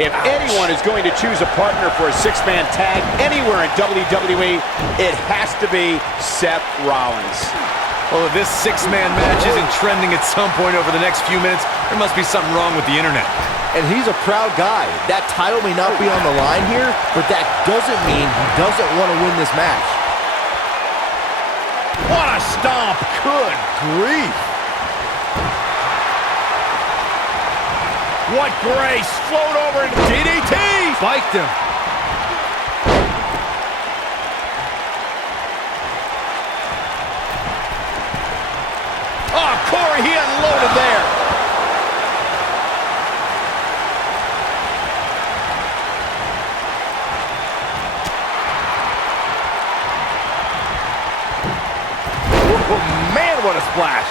If anyone is going to choose a partner for a six-man tag anywhere in WWE, it has to be Seth Rollins. Well, if this six-man match isn't trending at some point over the next few minutes, there must be something wrong with the internet. And he's a proud guy. That title may not be on the line here, but that doesn't mean he doesn't want to win this match. What a stomp! Good grief. What grace! Float over into DDT! Spiked him. Oh, Corey, he unloaded there. Oh, man, what a splash.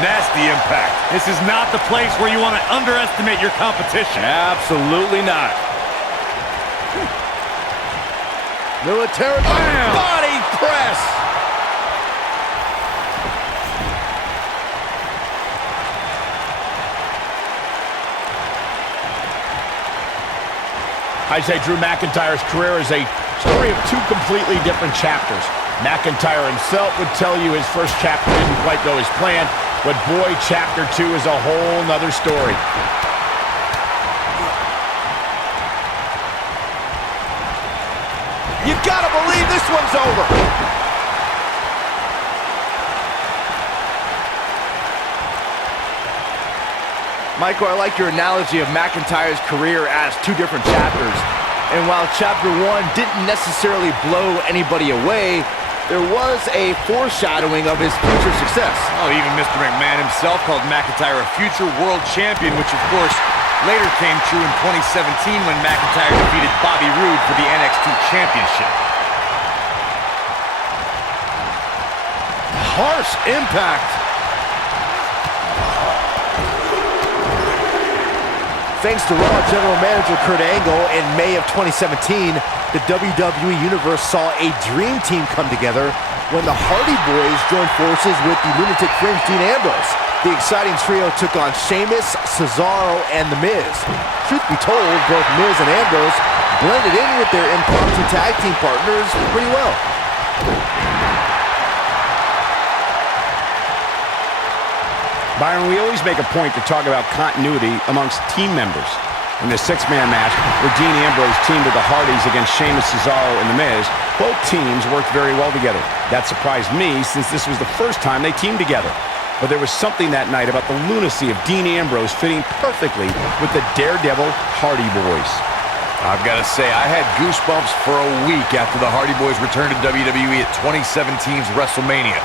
Nasty impact. This is not the place where you want to underestimate your competition. Absolutely not. Military body press. I'd say Drew McIntyre's career is a story of two completely different chapters. McIntyre himself would tell you his first chapter didn't quite go as planned, but boy, chapter 2 is a whole nother story. You gotta believe this one's over. Michael, I like your analogy of McIntyre's career as two different chapters. And while chapter 1 didn't necessarily blow anybody away, there was a foreshadowing of his future success. Oh, even Mr. McMahon himself called McIntyre a future world champion, which of course later came true in 2017 when McIntyre defeated Bobby Roode for the NXT Championship. Harsh impact. Thanks to Raw General Manager Kurt Angle, in May of 2017, the WWE Universe saw a dream team come together when the Hardy Boys joined forces with the Lunatic Fringe Dean Ambrose. The exciting trio took on Sheamus, Cesaro, and The Miz. Truth be told, both Miz and Ambrose blended in with their impromptu tag team partners pretty well. Byron, we always make a point to talk about continuity amongst team members. In the six-man match, where Dean Ambrose teamed with the Hardys against Sheamus, Cesaro, and The Miz, both teams worked very well together. That surprised me, since this was the first time they teamed together. But there was something that night about the lunacy of Dean Ambrose fitting perfectly with the Daredevil Hardy Boys. I've got to say, I had goosebumps for a week after the Hardy Boys returned to WWE at 2017's WrestleMania.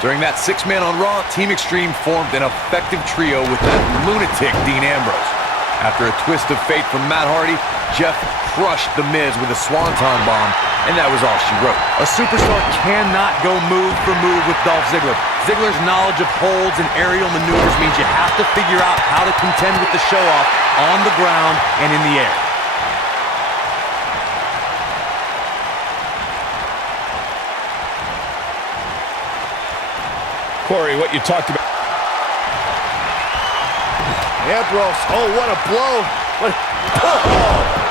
During that six-man on Raw, Team Extreme formed an effective trio with that lunatic Dean Ambrose. After a twist of fate from Matt Hardy, Jeff crushed The Miz with a swanton bomb, and that was all she wrote. A superstar cannot go move for move with Dolph Ziggler. Ziggler's knowledge of holds and aerial maneuvers means you have to figure out how to contend with the show-off on the ground and in the air. Corey, what you talked about. Ambrose, oh, what a blow. Oh,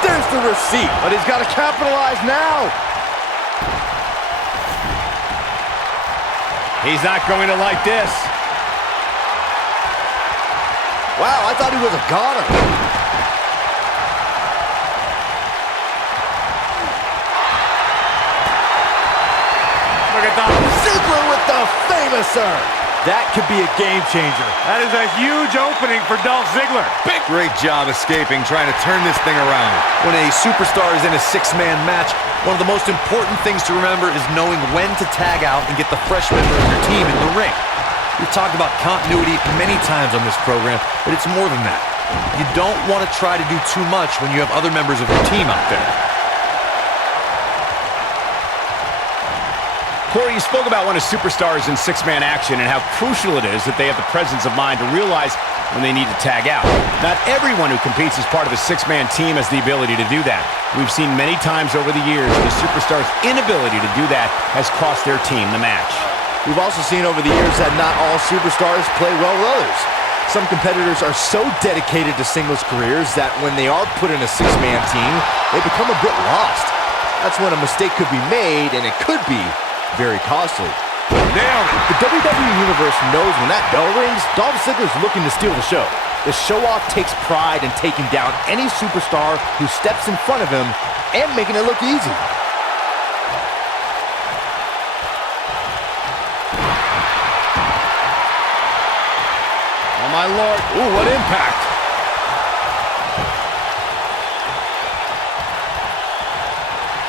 there's the receipt. But he's got to capitalize now. He's not going to like this. Wow, I thought he was a goner. Look at that. Ziggler with the famouser. That could be a game changer. That is a huge opening for Dolph Ziggler. Great job escaping, trying to turn this thing around. When a superstar is in a six-man match, one of the most important things to remember is knowing when to tag out and get the fresh member of your team in the ring. We've talked about continuity many times on this program, but it's more than that. You don't want to try to do too much when you have other members of your team out there. Corey, you spoke about one of superstars in six-man action and how crucial it is that they have the presence of mind to realize when they need to tag out. Not everyone who competes as part of a six-man team has the ability to do that. We've seen many times over the years the superstar's inability to do that has cost their team the match. We've also seen over the years that not all superstars play well with others. Some competitors are so dedicated to singles careers that when they are put in a six-man team, they become a bit lost. That's when a mistake could be made, and it could be very costly. Nailed it. The WWE Universe knows when that bell rings, Dolph Ziggler's looking to steal the show. The show-off takes pride in taking down any superstar who steps in front of him and making it look easy. Oh, my Lord. Ooh, what impact.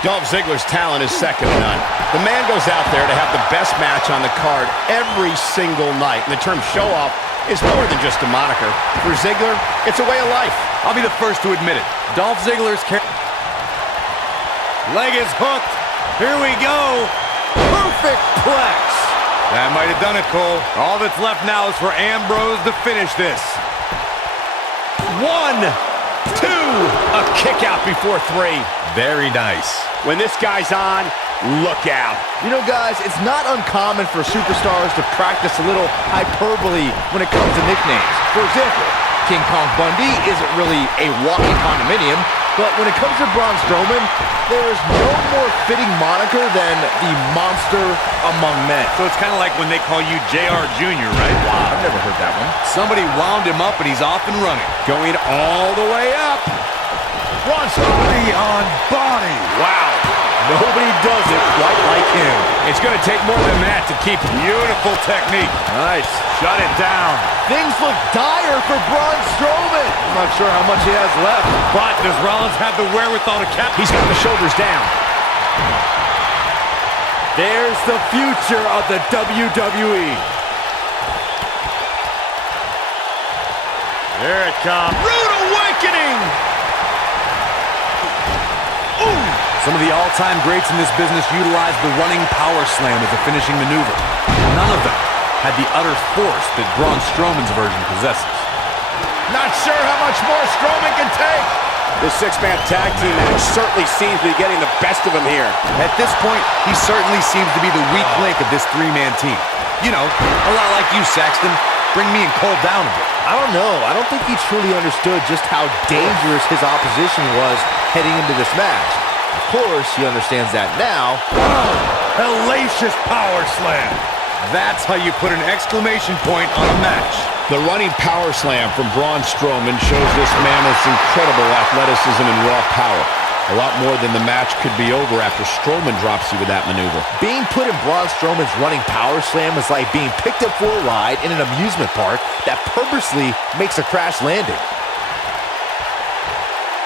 Dolph Ziggler's talent is second to none. The man goes out there to have the best match on the card every single night. And the term show-off is more than just a moniker. For Ziggler, it's a way of life. I'll be the first to admit it. Dolph Ziggler's leg is hooked. Here we go. Perfect plex. That might have done it, Cole. All that's left now is for Ambrose to finish this. 1, 2, a kick out before 3. Very nice. When this guy's on, look out. You know, guys, it's not uncommon for superstars to practice a little hyperbole when it comes to nicknames. For example, King Kong Bundy isn't really a walking condominium, but when it comes to Braun Strowman, there is no more fitting moniker than the monster among men. So it's kind of like when they call you JR Jr., right? Wow, I've never heard that one. Somebody wound him up and he's off and running. Going all the way up. Braun Body on body. Wow. Nobody does it quite like him. It's going to take more than that to keep him. Beautiful technique. Nice. Shut it down. Things look dire for Braun Strowman. I'm not sure how much he has left. But does Rollins have the wherewithal to cap? He's got the shoulders down. There's the future of the WWE. There it comes. Rude awakening. Some of the all-time greats in this business utilized the running power slam as a finishing maneuver. None of them had the utter force that Braun Strowman's version possesses. Not sure how much more Strowman can take. The six-man tag team match certainly seems to be getting the best of him here. At this point, he certainly seems to be the weak link of this three-man team. You know, a lot like you, Saxton. Bring me and Cole down a bit. I don't know. I don't think he truly understood just how dangerous his opposition was heading into this match. Of course, he understands that now. Hellacious power slam. That's how you put an exclamation point on a match. The running power slam from Braun Strowman shows this mammoth's incredible athleticism and raw power. A lot more than the match could be over after Strowman drops you with that maneuver. Being put in Braun Strowman's running power slam is like being picked up for a ride in an amusement park that purposely makes a crash landing.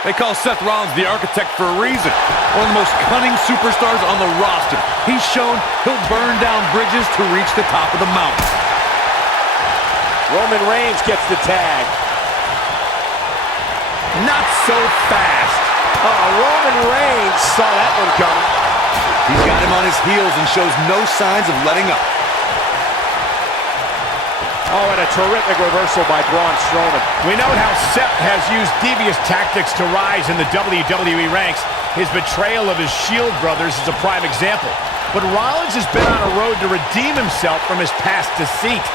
They call Seth Rollins the architect for a reason. One of the most cunning superstars on the roster. He's shown he'll burn down bridges to reach the top of the mountain. Roman Reigns gets the tag. Not so fast. Roman Reigns saw that one coming. He's got him on his heels and shows no signs of letting up. Oh, and a terrific reversal by Braun Strowman. We know how Seth has used devious tactics to rise in the WWE ranks. His betrayal of his Shield brothers is a prime example. But Rollins has been on a road to redeem himself from his past deceit.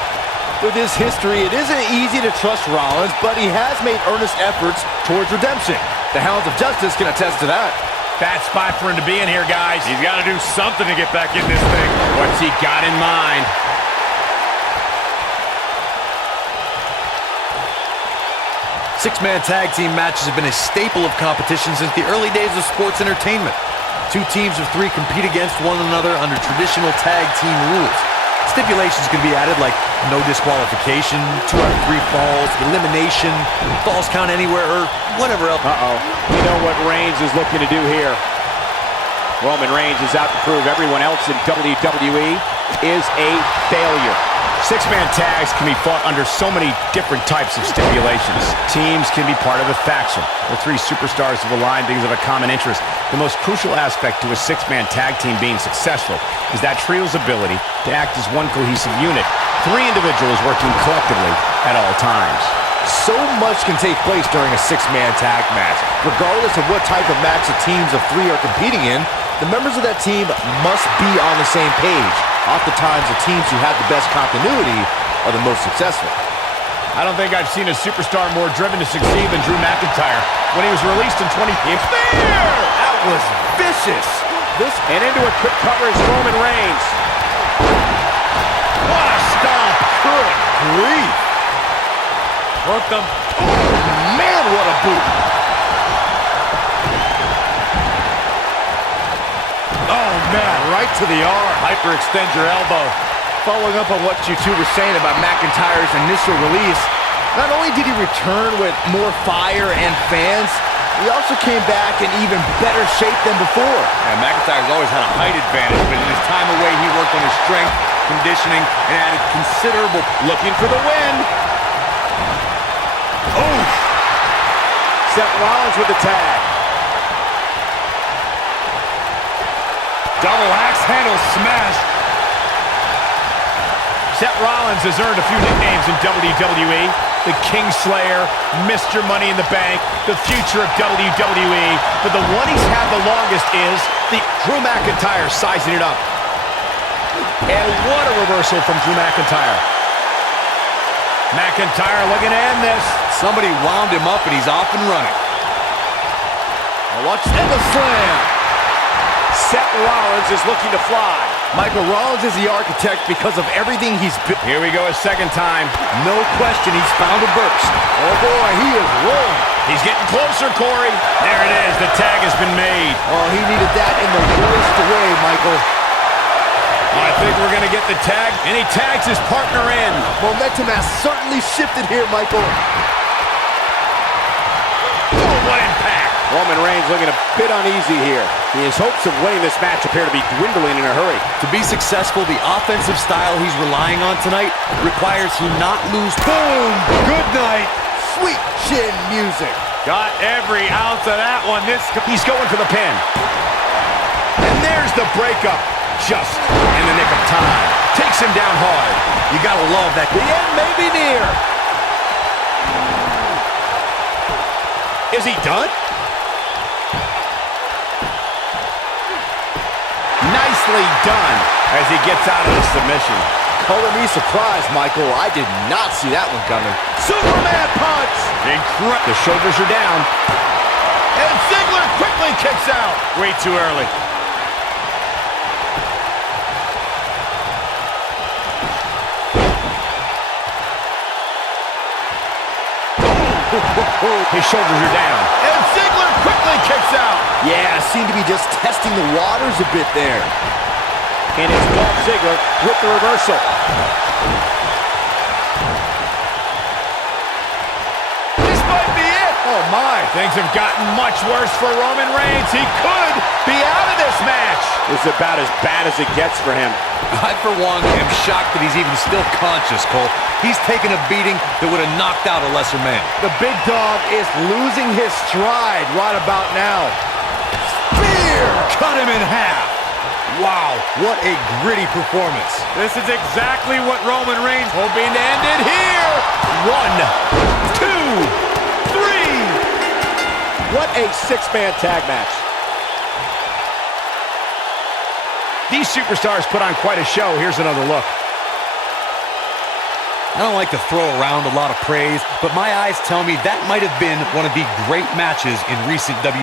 With his history, it isn't easy to trust Rollins, but he has made earnest efforts towards redemption. The Hounds of Justice can attest to that. Bad spot for him to be in here, guys. He's got to do something to get back in this thing. What's he got in mind? Six-man tag team matches have been a staple of competition since the early days of sports entertainment. Two teams of three compete against one another under traditional tag team rules. Stipulations can be added like no disqualification, 2 out of 3 falls, elimination, falls count anywhere, or whatever else. We know what Reigns is looking to do here. Roman Reigns is out to prove everyone else in WWE is a failure. Six-man tags can be fought under so many different types of stipulations. Teams can be part of a faction, where three superstars have aligned because of a common interest. The most crucial aspect to a six-man tag team being successful is that trio's ability to act as one cohesive unit. Three individuals working collectively at all times. So much can take place during a six-man tag match. Regardless of what type of match the teams of three are competing in, the members of that team must be on the same page. Oftentimes, the teams who have the best continuity are the most successful. I don't think I've seen a superstar more driven to succeed than Drew McIntyre. When he was released in 20... That was vicious! And into a quick cover is Roman Reigns. What a stomp! Good grief! Worked them. Oh, man, what a boot! Oh, man, right to the arm. Hyperextend your elbow. Following up on what you two were saying about McIntyre's initial release, not only did he return with more fire and fans, he also came back in even better shape than before. And McIntyre's always had a height advantage, but in his time away, he worked on his strength, conditioning, and added considerable... Looking for the win. Oh! Seth Rollins with the tag. Double axe handle smash. Seth Rollins has earned a few nicknames in WWE. The Kingslayer, Mr. Money in the Bank, the future of WWE. But the one he's had the longest is the Drew McIntyre sizing it up. And what a reversal from Drew McIntyre. McIntyre looking to end this. Somebody wound him up and he's off and running. Watch the slam. Seth Rollins is looking to fly. Michael, Rollins is the architect because of everything he's built. Here we go a second time. No question, he's found a burst. Oh boy, he is rolling. He's getting closer, Corey. There it is. The tag has been made. Oh, he needed that in the worst way, Michael. I think we're going to get the tag, and he tags his partner in. Momentum has certainly shifted here, Michael. Oh, what impact. Roman Reigns looking a bit uneasy here. His hopes of winning this match appear to be dwindling in a hurry. To be successful, the offensive style he's relying on tonight requires he not lose. Boom! Good night. Sweet chin music. Got every ounce of that one. He's going for the pin. And there's the breakup. Just in the nick of time. Takes him down hard. You gotta love that. The end may be near. Is he done? Nicely done as he gets out of the submission. Color me surprised, Michael. I did not see that one coming. Superman punch! Incredible. The shoulders are down. And Ziggler quickly kicks out. Way too early. His shoulders are down. And Ziggler quickly kicks out. Yeah, seemed to be just testing the waters a bit there. And it's Dolph Ziggler with the reversal. This might be it. Oh, my. Things have gotten much worse for Roman Reigns. He could be out of this match. This is about as bad as it gets for him. I, for one, am shocked that he's even still conscious, Cole. He's taken a beating that would have knocked out a lesser man. The big dog is losing his stride right about now. Spear! Cut him in half. Wow, what a gritty performance. This is exactly what Roman Reigns hoping to end it here. 1, 2, 3. What a six-man tag match. These superstars put on quite a show. Here's another look. I don't like to throw around a lot of praise, but my eyes tell me that might have been one of the great matches in recent WWE.